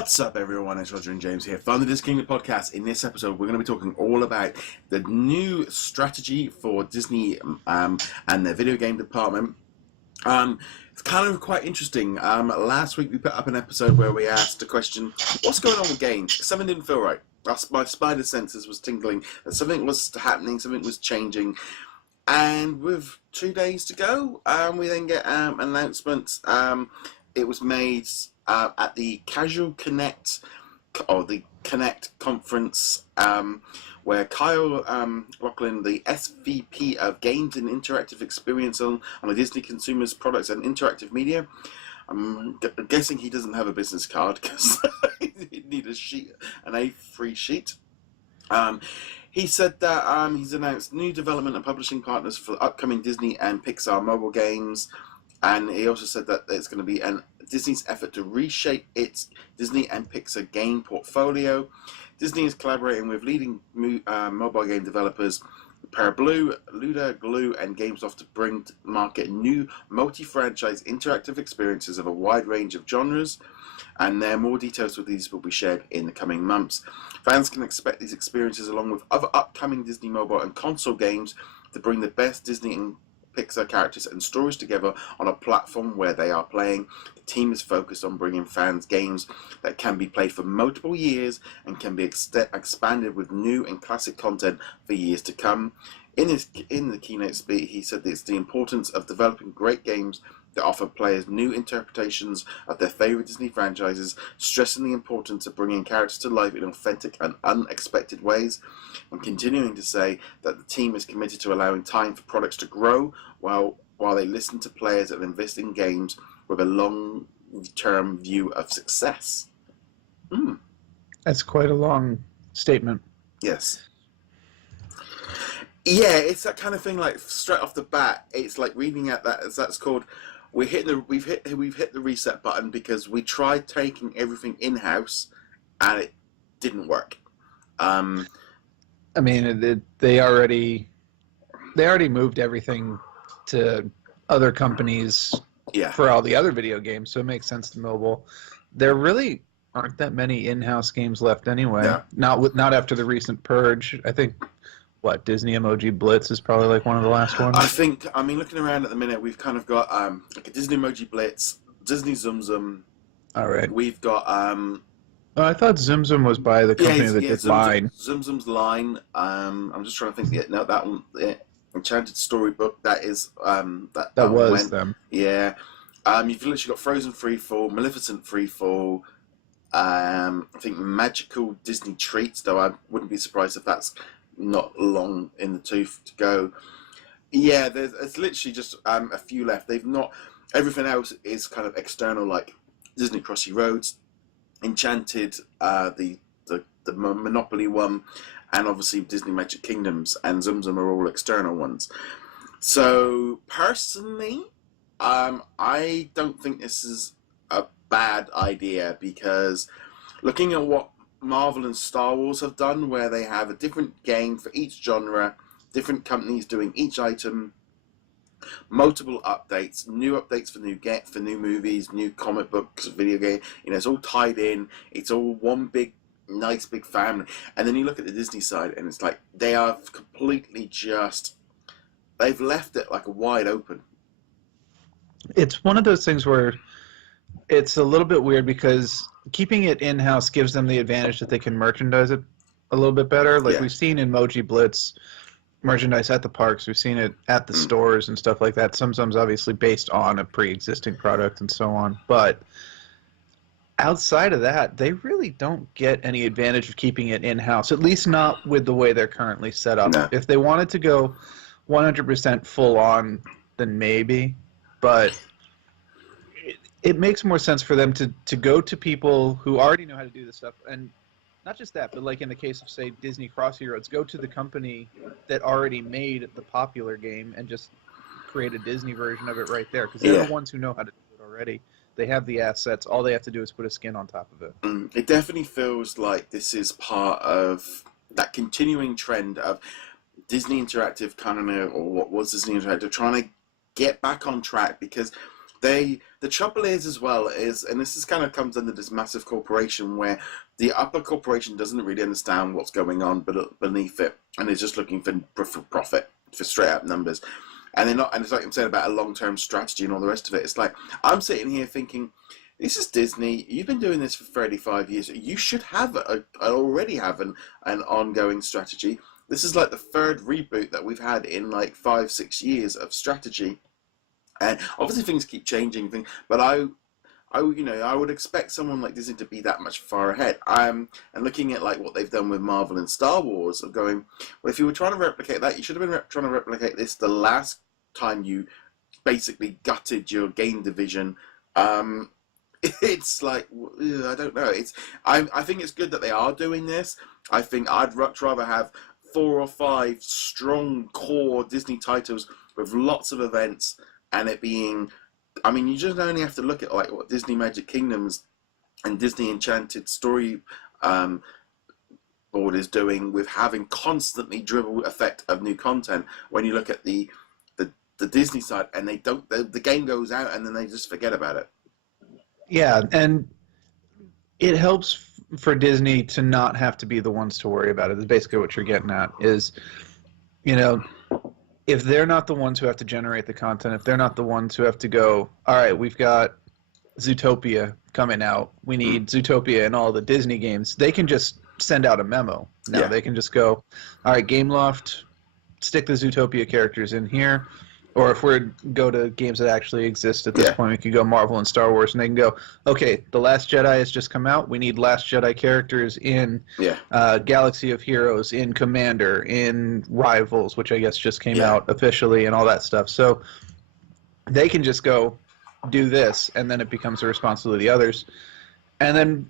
What's up, everyone? It's Roger and James here from the DisKingdom podcast. In this episode, we're going to be talking all about the new strategy for Disney and their video game department. It's kind of quite interesting. Last week, we put up an episode where we asked the question, what's going on with games? Something didn't feel right. My spider senses was tingling that something was happening, something was changing. And with 2 days to go, we then get an announcement. It was made at the Casual Connect, or the Connect conference, where Kyle Lachlan, the SVP of Games and Interactive Experience on the Disney Consumers Products and Interactive Media, I'm guessing he doesn't have a business card because he'd need a sheet, an A3 sheet. He said that he's announced new development and publishing partners for upcoming Disney and Pixar mobile games, and he also said that it's going to be Disney's effort to reshape its Disney and Pixar game portfolio. Disney is collaborating with leading mobile game developers Parablue, Luda, Glue, and GameSoft to bring to market new multi-franchise interactive experiences of a wide range of genres. And more details with these will be shared in the coming months. Fans can expect these experiences along with other upcoming Disney mobile and console games to bring the best Disney and Pixar characters and stories together on a platform where they are playing. The team is focused on bringing fans games that can be played for multiple years and can be expanded with new and classic content for years to come. In the keynote speech, he said that it's the importance of developing great games that offer players new interpretations of their favorite Disney franchises, stressing the importance of bringing characters to life in authentic and unexpected ways, and continuing to say that the team is committed to allowing time for products to grow while they listen to players and invest in games with a long-term view of success. That's quite a long statement. Yes. Yeah, it's that kind of thing. Like straight off the bat, it's like reading at that. As that's called. We've hit the reset button because we tried taking everything in house, and it didn't work. I mean, they already moved everything to other companies for all the other video games, so it makes sense to mobile. There really aren't that many in-house games left anyway. Yeah. Not after the recent purge. I think. What, Disney Emoji Blitz is probably like one of the last ones? Looking around at the minute, we've kind of got like a Disney Emoji Blitz, Disney Zoom Zoom. All right. We've got... I thought Zoom Zoom was by the company that did Line. Zoom Zoom's Line. I'm just trying to think. No, that one, Enchanted Storybook, that is... that was them. Yeah. You've literally got Frozen Freefall, Maleficent Freefall, I think Magical Disney Treats, though I wouldn't be surprised if that's not long in the tooth to go. Yeah, there's literally just a few left. They've not. Everything else is kind of external, like Disney Crossy Roads, Enchanted, the Monopoly one, and obviously Disney Magic Kingdoms and Zum Zum are all external ones. So personally, I don't think this is a bad idea because looking at what Marvel and Star Wars have done, where they have a different game for each genre, different companies doing each item, multiple updates, new updates for new movies, new comic books, video game. It's all tied in. It's all one big, nice big family. And then you look at the Disney side, and it's like they are completely they've left it like a wide open. It's one of those things where it's a little bit weird because keeping it in-house gives them the advantage that they can merchandise it a little bit better. Like we've seen in Emoji Blitz merchandise at the parks. We've seen it at the stores and stuff like that. Sometimes obviously based on a pre-existing product and so on. But outside of that, they really don't get any advantage of keeping it in-house, at least not with the way they're currently set up. No. If they wanted to go 100% full-on, then maybe. But it makes more sense for them to go to people who already know how to do this stuff. And not just that, but like in the case of, say, Disney Crossy Roads, go to the company that already made the popular game and just create a Disney version of it right there. Because they're the ones who know how to do it already. They have the assets. All they have to do is put a skin on top of it. It definitely feels like this is part of that continuing trend of Disney Interactive, kind of, or what was Disney Interactive, trying to get back on track because The trouble is as well is, and this is kind of comes under this massive corporation where the upper corporation doesn't really understand what's going on beneath it, and they're just looking for profit, for straight up numbers, and they're not. And it's like I'm saying about a long-term strategy and all the rest of it. It's like I'm sitting here thinking, this is Disney. You've been doing this for 35 years. You should have already have an ongoing strategy. This is like the third reboot that we've had in like 5-6 years of strategy. And obviously things keep changing, but I would expect someone like Disney to be that much far ahead. And looking at like what they've done with Marvel and Star Wars, of going, well, if you were trying to replicate that, you should have been trying to replicate this the last time you basically gutted your game division. It's like, I don't know. I think it's good that they are doing this. I think I'd much rather have 4 or 5 strong core Disney titles with lots of events. And it being, I mean, you just only have to look at like what Disney Magic Kingdoms and Disney Enchanted Story board is doing with having constantly dribble effect of new content. When you look at the Disney side, and they don't, the game goes out and then they just forget about it. Yeah, and it helps for Disney to not have to be the ones to worry about it. Is basically what you're getting at. Is, you know, if they're not the ones who have to generate the content, if they're not the ones who have to go, all right, we've got Zootopia coming out, we need Zootopia in all the Disney games, they can just send out a memo. Now they can just go, all right, Gameloft, stick the Zootopia characters in here. Or if we go to games that actually exist at this point, we could go Marvel and Star Wars, and they can go, okay, The Last Jedi has just come out. We need Last Jedi characters in Galaxy of Heroes, in Commander, in Rivals, which I guess just came out officially, and all that stuff. So they can just go do this, and then it becomes the responsibility of the others. And then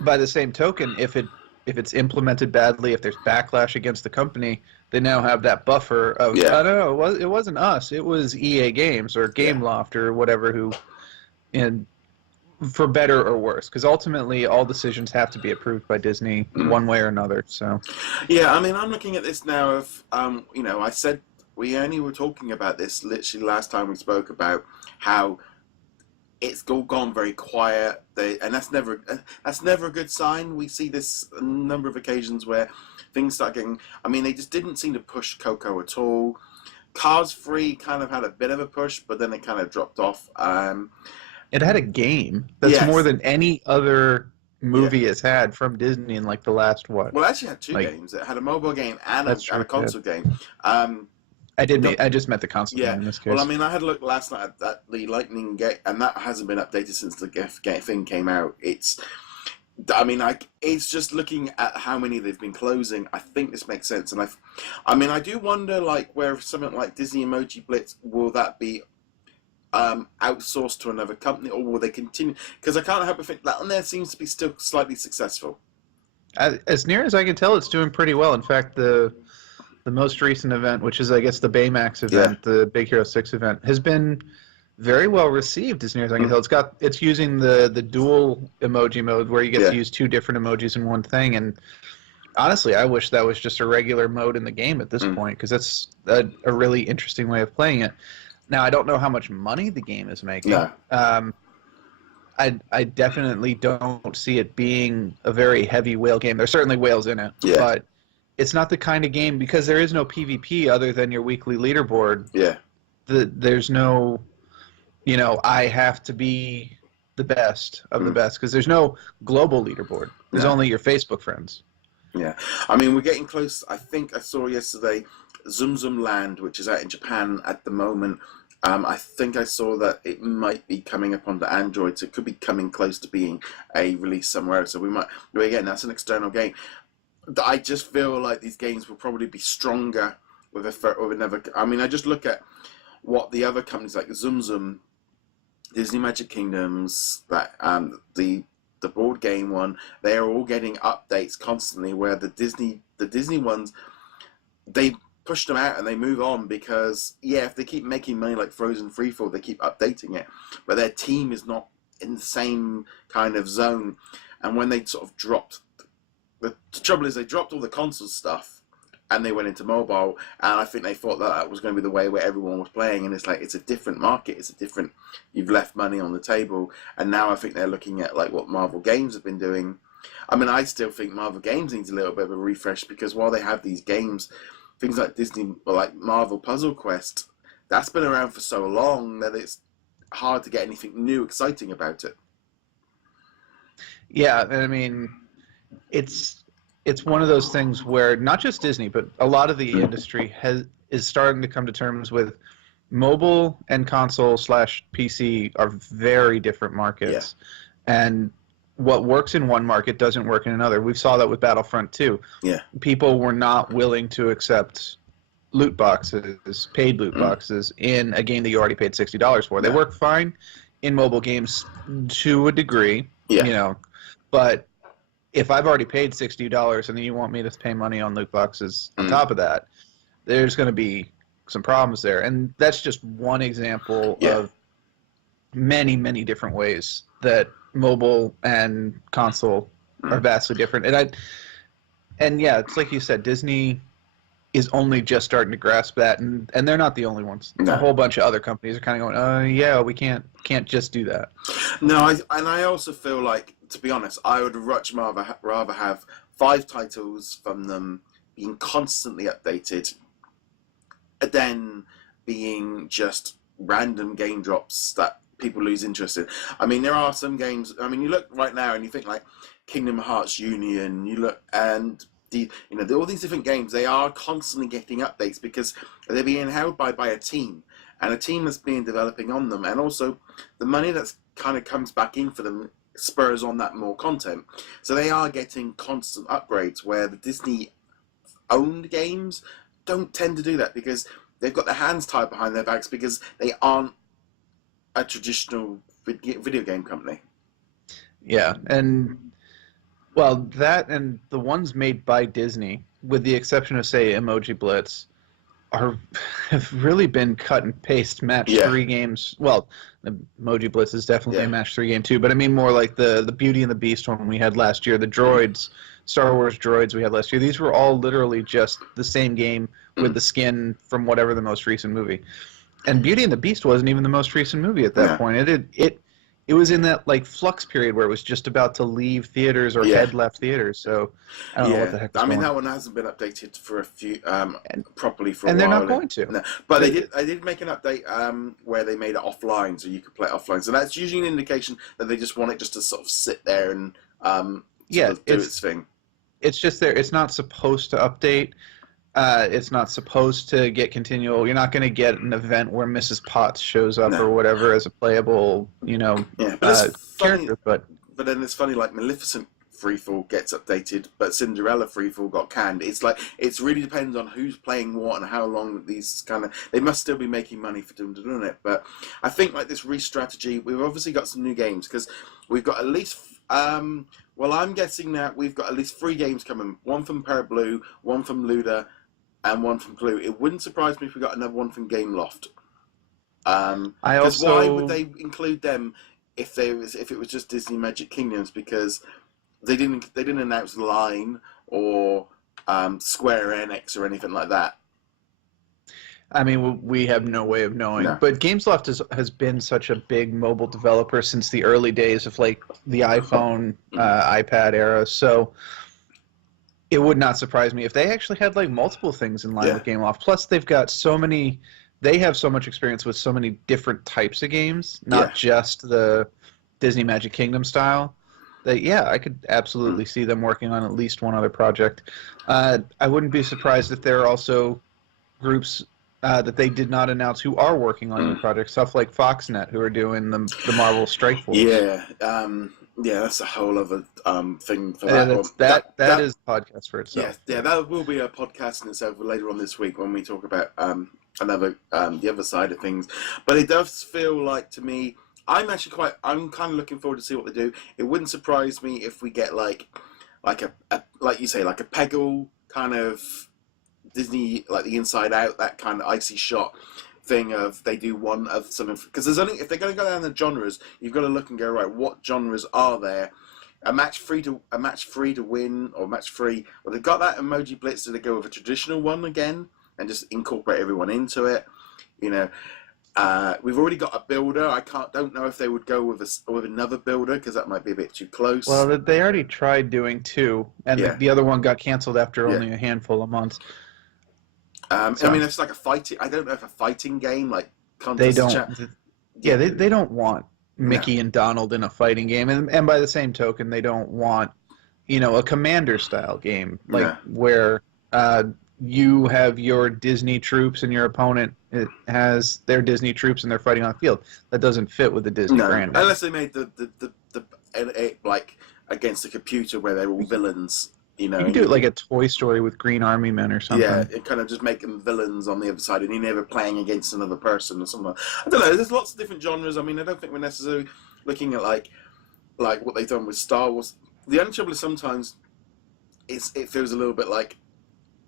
by the same token, if it's implemented badly, if there's backlash against the company, they now have that buffer of, oh, no, it wasn't us. It was EA Games or Gameloft or whatever who, and for better or worse. Because ultimately, all decisions have to be approved by Disney one way or another. So, yeah, I mean, I'm looking at this now of, I said we only were talking about this literally last time we spoke about how it's all gone very quiet, and that's never a good sign. We see this a number of occasions where things start getting. I mean, they just didn't seem to push Coco at all. Cars 3 kind of had a bit of a push, but then it kind of dropped off. It had a game that's more than any other movie has had from Disney in like the last what? Well, it actually had 2 games. It had a mobile game and a console game. I just meant the console game in this case. Well, I mean, I had a look last night at the Lightning Gate, and that hasn't been updated since the thing came out. It's just looking at how many they've been closing. I think this makes sense, and I do wonder, like, where something like Disney Emoji Blitz, will that be outsourced to another company, or will they continue? Because I can't help but think that one there seems to be still slightly successful. As near as I can tell, it's doing pretty well. In fact, the most recent event, which is, I guess, the Baymax event, the Big Hero 6 event, has been very well received, as near as I can tell. It's using the dual emoji mode, where you get to use 2 different emojis in one thing. And honestly, I wish that was just a regular mode in the game at this point, because that's a really interesting way of playing it. Now, I don't know how much money the game is making. I definitely don't see it being a very heavy whale game. There's certainly whales in it, but it's not the kind of game, because there is no PvP other than your weekly leaderboard. There's no, I have to be the best of the best, because there's no global leaderboard. There's only your Facebook friends. Yeah. I mean, we're getting close. I think I saw yesterday Zum Zum Land, which is out in Japan at the moment. I think I saw that it might be coming up onto Android, so it could be coming close to being a release somewhere. So again, that's an external game. I just feel like these games will probably be stronger with another. I mean, I just look at what the other companies like Zum Zum, Disney Magic Kingdoms, that the board game one, they are all getting updates constantly. Where the Disney ones, they push them out and they move on, because if they keep making money like Frozen Freefall, they keep updating it, but their team is not in the same kind of zone. And when they sort of dropped. The trouble is they dropped all the console stuff and they went into mobile, and I think they thought that was going to be the way where everyone was playing, and it's like, it's a different market, you've left money on the table, and now I think they're looking at like what Marvel Games have been doing. I mean, I still think Marvel Games needs a little bit of a refresh, because while they have these games, things like Disney, or like Marvel Puzzle Quest, that's been around for so long that it's hard to get anything new, exciting about it. Yeah, and I mean, it's one of those things where not just Disney, but a lot of the industry is starting to come to terms with mobile and console / PC are very different markets, and what works in one market doesn't work in another. We saw that with Battlefront 2. Yeah, people were not willing to accept loot boxes, paid loot boxes, in a game that you already paid $60 for. They work fine in mobile games to a degree, you know, but if I've already paid $60 and then you want me to pay money on loot boxes on top of that, there's going to be some problems there. And that's just one example of many, many different ways that mobile and console are vastly different. And yeah, it's like you said, Disney is only just starting to grasp that, and they're not the only ones. No. A whole bunch of other companies are kind of going, yeah, we can't just do that. No, I also feel like, to be honest, I would much rather have 5 titles from them being constantly updated than being just random game drops that people lose interest in. I mean, there are some games, I mean, you look right now and you think like Kingdom Hearts Union, you look, and all these different games, they are constantly getting updates because they're being held by a team, and a team that's been developing on them, and also the money that's kind of comes back in for them spurs on that more content. So they are getting constant upgrades, where the Disney owned games don't tend to do that because they've got their hands tied behind their backs because they aren't a traditional video game company. Yeah, and well, that and the ones made by Disney, with the exception of, say, Emoji Blitz, have really been cut and paste match 3 games. Well, Emoji Blitz is definitely a match 3 game too, but I mean more like the Beauty and the Beast one we had last year, the droids, Star Wars droids we had last year. These were all literally just the same game with the skin from whatever the most recent movie. And Beauty and the Beast wasn't even the most recent movie at that point. It was in that like flux period where it was just about to leave theaters or had left theaters. So I don't know what the heck. I mean, that one hasn't been updated for a few properly for a while. And they're not going to. No. But they did make an update where they made it offline, so you could play it offline. So that's usually an indication that they just want it just to sort of sit there and do its thing. It's just there. It's not supposed to update. It's not supposed to get continual. You're not going to get an event where Mrs. Potts shows up or whatever as a playable, character. But then it's funny, like Maleficent Freefall gets updated, but Cinderella Freefall got canned. It's like, it really depends on who's playing what and how long these they must still be making money for doing it. But I think like this re-strategy, we've obviously got some new games because we've got at least, well, I'm guessing that we've got at least 3 games coming. One from Parablue, one from Luda, and one from Clue. It wouldn't surprise me if we got another one from Gameloft. Why would they include them if it was just Disney Magic Kingdoms? Because they didn't announce Line or Square Enix or anything like that. I mean, we have no way of knowing. No. But Gameloft has been such a big mobile developer since the early days of like the iPhone, iPad era. So it would not surprise me if they actually had like multiple things in line with Gameloft. Plus, they've got they have so much experience with so many different types of games, not just the Disney Magic Kingdom style. That I could absolutely see them working on at least one other project. I wouldn't be surprised if there are also groups that they did not announce who are working on new projects, stuff like Foxnet, who are doing the Marvel Strike Force. Yeah, that's a whole other thing for that. That is a podcast for itself. Yeah, that will be a podcast in itself later on this week when we talk about the other side of things. But it does feel like, to me, I'm kind of looking forward to see what they do. It wouldn't surprise me if we get like you say, like a Peggle kind of Disney, like the Inside Out, that kind of icy shot thing of they do one of something, because if they're going to go down the genres, you've got to look and go, right, what genres are there a match free to win, or match free. Well, they've got that emoji blitz. Do they go with a traditional one again and just incorporate everyone into it? You know, we've already got a builder. Don't know if they would go with another builder, because that might be a bit too close. Well, they already tried doing two, and the other one got canceled after only a handful of months. I mean, it's like a fighting. I don't know if a fighting game like they don't. They don't want Mickey and Donald in a fighting game, and by the same token, they don't want, a commander style game where you have your Disney troops and your opponent has their Disney troops and they're fighting on the field. That doesn't fit with the Disney brand. Unless they made the like against the computer where they're all villains. You can do it like a Toy Story with Green Army Men or something. Yeah, it kind of just make them villains on the other side, and you're never playing against another person or something. I don't know. There's lots of different genres. I mean, I don't think we're necessarily looking at like what they've done with Star Wars. The only trouble is sometimes it feels a little bit like,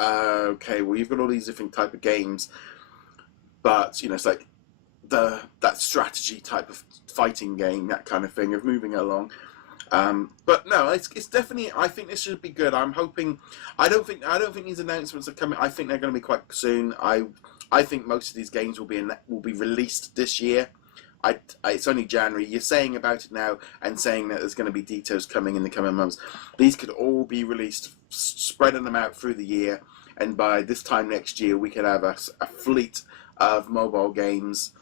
okay, well, you've got all these different type of games, but it's like that strategy type of fighting game, that kind of thing of moving it along. But no, it's definitely. I think this should be good. I'm hoping. I don't think these announcements are coming. I think they're going to be quite soon. I think most of these games will be released this year. It's only January. You're saying about it now and saying that there's going to be details coming in the coming months. These could all be released, spreading them out through the year, and by this time next year we could have a fleet of mobile games.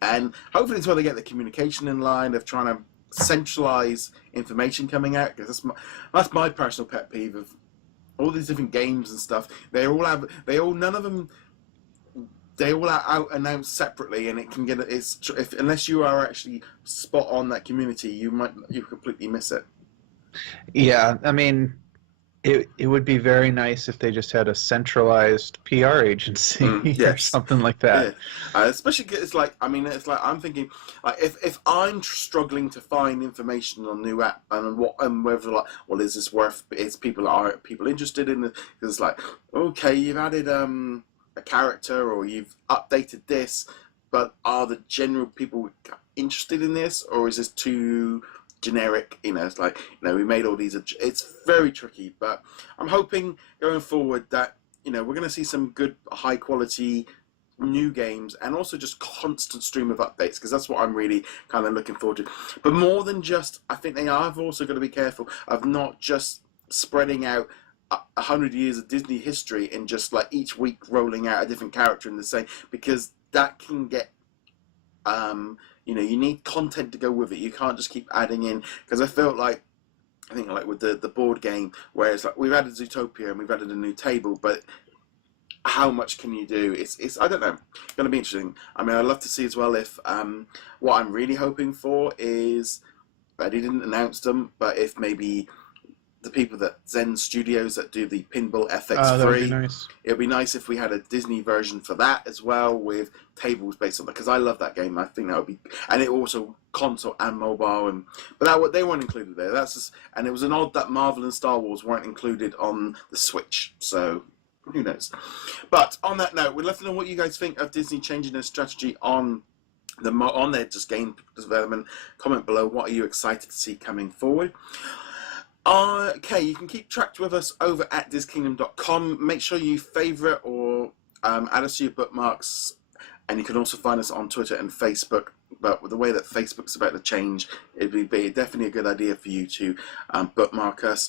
And hopefully it's where they get the communication in line of trying to centralize information coming out, because that's my personal pet peeve of all these different games and stuff. They all out announced separately, and it can get unless you are actually spot on that community, you completely miss it. Yeah, I mean, it would be very nice if they just had a centralized PR agency or something like that. Yeah. Especially, it's like I'm thinking, like, if I'm struggling to find information on new app and whether is this worth? Are people interested in it? Because it's like, okay, you've added a character or you've updated this, but are the general people interested in this, or is this too generic? It's like, we made all these. It's very tricky, but I'm hoping going forward that we're going to see some good, high quality new games, and also just constant stream of updates, because that's what I'm really kind of looking forward to. But more than just, I think they have also got to be careful of not just spreading out 100 years of Disney history and just like each week rolling out a different character in the same, because that can get you need content to go with it. You can't just keep adding in, because I think with the board game, where it's like we've added Zootopia and we've added a new table, but how much can you do? It's I don't know. It's going to be interesting. I mean, I'd love to see as well if what I'm really hoping for is, they didn't announce them, but if maybe the people that Zen Studios that do the Pinball FX3, nice. It'd be nice if we had a Disney version for that as well, with tables based on that, because I love that game. I think that would be, and it also console and mobile, but they weren't included there. And it was an odd that Marvel and Star Wars weren't included on the Switch. So who knows? But on that note, we'd love to know what you guys think of Disney changing their strategy on their just game development. Comment below. What are you excited to see coming forward? Okay, you can keep track with us over at DisKingdom.com. Make sure you favourite or add us to your bookmarks, and you can also find us on Twitter and Facebook. But with the way that Facebook's about to change, it'd be definitely a good idea for you to bookmark us.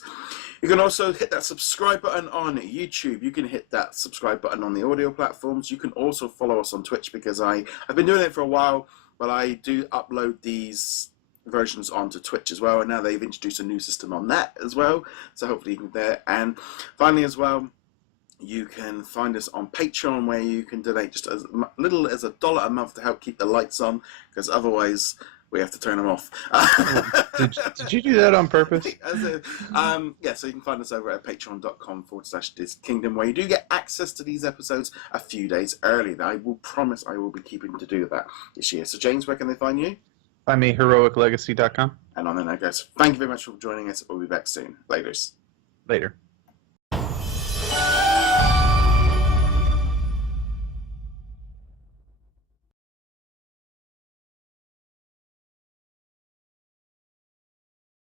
You can also hit that subscribe button on YouTube. You can hit that subscribe button on the audio platforms. You can also follow us on Twitch, because I've been doing it for a while, but I do upload these versions onto Twitch as well, and now they've introduced a new system on that as well, so hopefully you can there. And finally as well, you can find us on Patreon, where you can donate just as little as $1 a month to help keep the lights on, because otherwise we have to turn them off. Did you do that on purpose? Yeah, so you can find us over at patreon.com/DisKingdom, where you do get access to these episodes a few days early. I will promise I will be keeping to do that this year. So James, where can they find you? Find me heroiclegacy.com. And on the note, guys, thank you very much for joining us. We'll be back soon. Later.